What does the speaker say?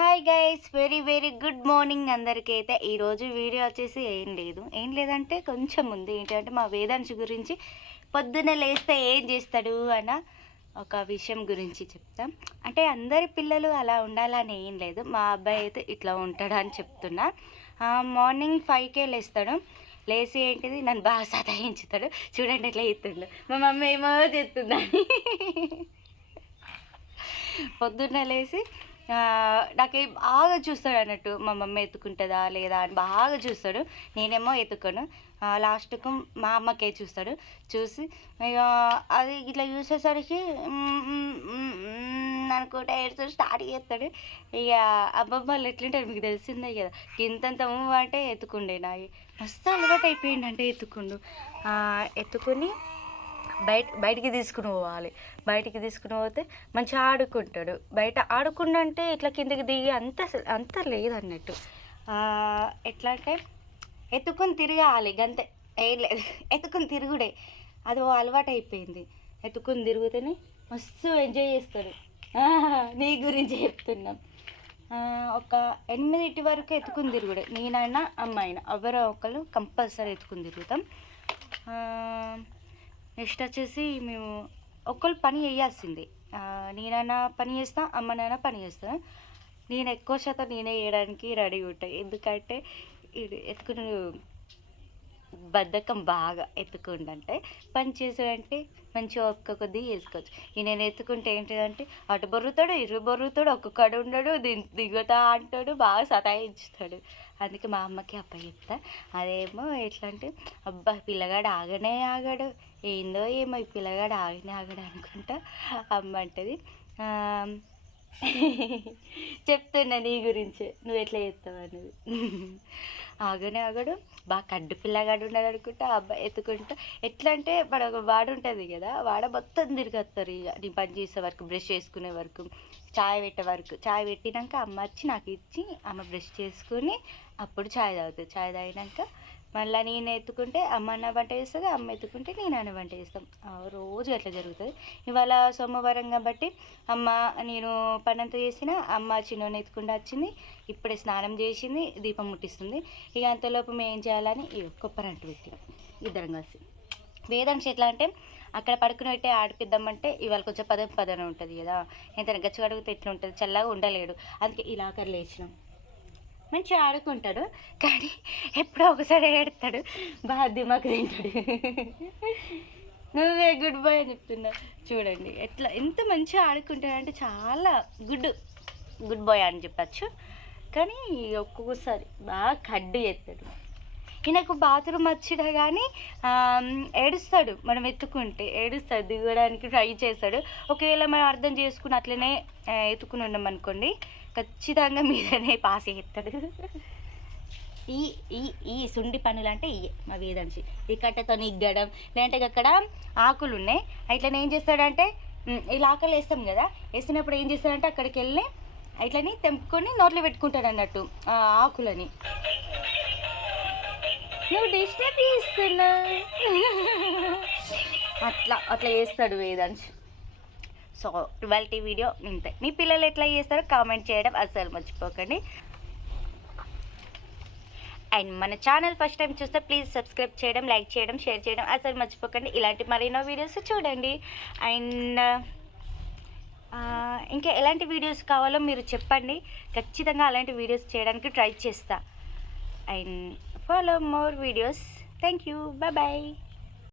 Hi guys, very very good morning అందరికీ. అయితే ఈరోజు వీడియో వచ్చేసి ఏం లేదంటే కొంచెం ఉంది. ఏంటంటే మా వేదాంశ్ గురించి పొద్దున్నే లేస్తే ఏం చేస్తాడు అన్న ఒక విషయం గురించి చెప్తాం. అంటే అందరి పిల్లలు అలా ఉండాలని ఏం లేదు, మా అబ్బాయి అయితే ఇట్లా ఉంటాడు అని చెప్తున్నా. మార్నింగ్ 5కే లేస్తాడు. లేచి ఏంటిది నన్ను బాగా సతాయించుతాడు. చూడండి ఎట్లా ఎత్తుండు, మా మమ్మీ ఏమో చెప్తుందని. పొద్దున్నే లేచి నాకు బాగా చూస్తాడు అన్నట్టు, మా మమ్మీ ఎత్తుకుంటుందా లేదా అని బాగా చూస్తాడు. నేనేమో ఎత్తుకోను. లాస్ట్కు మా అమ్మకే చూస్తాడు. చూసి ఇక అది ఇట్లా చూసేసరికి అనుకుంటే ఏడుస్తూ స్టార్ట్ చేస్తాడు. ఇక అబ్బమ్మలు ఎట్లుంటారు మీకు తెలిసిందే కదా. ఇంతంత అంటే ఎత్తుకుండే నాయి మస్తు అలవాటు అయిపోయింది. అంటే ఎత్తుకుని బయటికి తీసుకుని పోవాలి. బయటికి తీసుకుని పోతే మంచిగా ఆడుకుంటాడు. బయట ఆడుకుంటే ఇట్లా కిందకి దిగి అంత లేదన్నట్టు. ఎట్లా అంటే ఎత్తుకొని తిరగాలి గంతే, ఏం లేదు. ఎత్తుకొని తిరుగుడే అది అలవాటు అయిపోయింది. ఎత్తుకొని తిరుగుతూనే మస్తు ఎంజాయ్ చేస్తాడు. నీ గురించి చెప్తున్నాం. ఒక 8 వరకు ఎత్తుకుని తిరుగుడే, నేనైనా అమ్మాయినా ఎవరో ఒకళ్ళు కంపల్సరీ ఎత్తుకుని తిరుగుతాం. నెక్స్ట్ వచ్చేసి మేము ఒకళ్ళు పని చేయాల్సిందే. నేనైనా పని చేస్తా, అమ్మనైనా పని చేస్తా. నేను ఎక్కువ శాతం నేనే చేయడానికి రెడీ ఉంటాయి. ఎందుకంటే ఇది ఎత్తుకుని బద్ధకం బాగా. ఎత్తుకుంటే పని చేసాడంటే మంచిగా ఒక్క కొద్ది చేసుకోవచ్చు. నేను ఎత్తుకుంటే ఏంటిదంటే అటు బొర్రుతాడు, ఇరు బొర్రుతాడు, ఒక్కొక్కడు ఉండడు, దిగుతా అంటాడు, బాగా సతాయించుతాడు. అందుకే మా అమ్మకి చెప్తా. అదేమో ఎట్లా అంటే అబ్బా పిల్లగాడు ఆగనే ఆగాడు, ఏందో ఏమో ఈ పిల్లగాడు ఆగనే ఆగాడు అనుకుంటా అమ్మ అంటది. చెప్తున్నా నీ గురించే, నువ్వు ఎట్లా చేస్తావు అన్నది. ఆగనే ఆగడు, బాగా కడ్డు పిల్లగాడు ఉన్నాడు అనుకుంటా. అబ్బాయి ఎత్తుకుంటా ఎట్లా అంటే వాడు ఉంటుంది కదా, వాడ మొత్తం తిరిగేస్తారు. ఇక నీ పని చేసే వరకు, బ్రష్ చేసుకునే వరకు, చాయ్ పెట్టే వరకు. చాయ్ పెట్టినాక అమ్మ వచ్చి నాకు ఇచ్చి అమ్మ బ్రష్ చేసుకొని అప్పుడు చాయ్ తాగుతుంది. చాయ్ తాగినాక మళ్ళీ నేను ఎత్తుకుంటే అమ్మ అన్న వంట చేస్తుంది, అమ్మ ఎత్తుకుంటే నేను అన్న వంట చేస్తాం. రోజు అట్లా జరుగుతుంది. ఇవాళ సోమవారం కాబట్టి నేను పనంతా చేసిన, అమ్మ చిన్నోని ఎత్తుకుంటూ వచ్చింది. ఇప్పుడే స్నానం చేసింది, దీపం ముట్టిస్తుంది. ఇక అంతలోపు మేము ఏం చేయాలని కొబ్బరి అంటు పెట్టి ఇద్దరం కలిసి. వేదాంశ ఎట్లా అంటే అక్కడ పడుకుని పెట్టే ఆడిపిద్దామంటే ఇవాళ కొంచెం పదన ఉంటుంది కదా, ఎంతైనా గచ్చు కడిగితే ఎట్లా ఉంటుంది, చల్లగా ఉండలేడు. అందుకే ఇలాకర్ లేచినాం. మంచిగా ఆడుకుంటాడు, కానీ ఎప్పుడో ఒకసారి ఏడుతాడు, బాగా దిమాకు తింటాడు. నువ్వే గుడ్ బాయ్ అని చెప్తున్నా. చూడండి ఎంత మంచిగా ఆడుకుంటాడు అంటే చాలా గుడ్ బాయ్ అని చెప్పచ్చు. కానీ ఒక్కొక్కసారి బాగా కడ్డు చేస్తాడు. ఈయనకు బాత్రూమ్ వచ్చినా కానీ ఏడుస్తాడు. మనం ఎత్తుకుంటే ఏడుస్తాడు, దిగడానికి ట్రై చేస్తాడు. ఒకవేళ మనం అర్థం చేసుకుని అట్లనే ఎత్తుకుని ఉన్నాం అనుకోండి, ఖచ్చితంగా మీదనే పాస్ చేస్తాడు. ఈ సుండి పనులు అంటే ఇవే మా వేదాంశి. ఈ కట్టెతో నిగ్గడం, లేదంటే అక్కడ ఆకులు ఉన్నాయి, ఇట్లనే ఏం చేస్తాడంటే ఇలా ఆకలి వేస్తాం కదా, వేసినప్పుడు ఏం చేస్తాడంటే అక్కడికి వెళ్ళి ఇట్లని తెంపుకొని నోట్లో పెట్టుకుంటాడు అన్నట్టు ఆకులని. నువ్వు డిస్టర్బ్ చేస్తున్నా. అట్లా చేస్తాడు వేదాంశ్. సో ఇవాళ వీడియో ఇంతే. మీ పిల్లలు ఎట్లా చేస్తారో కామెంట్ చేయడం అస్సలు మర్చిపోకండి. అండ్ మన ఛానల్ ఫస్ట్ టైం చూస్తే ప్లీజ్ సబ్స్క్రైబ్ చేయడం, లైక్ చేయడం, షేర్ చేయడం అస్సలు మర్చిపోకండి. ఇలాంటి మరెన్నో వీడియోస్ చూడండి. అండ్ ఇంకా ఎలాంటి వీడియోస్ కావాలో మీరు చెప్పండి, ఖచ్చితంగా అలాంటి వీడియోస్ చేయడానికి ట్రై చేస్తా. And follow more videos. Thank you. Bye bye.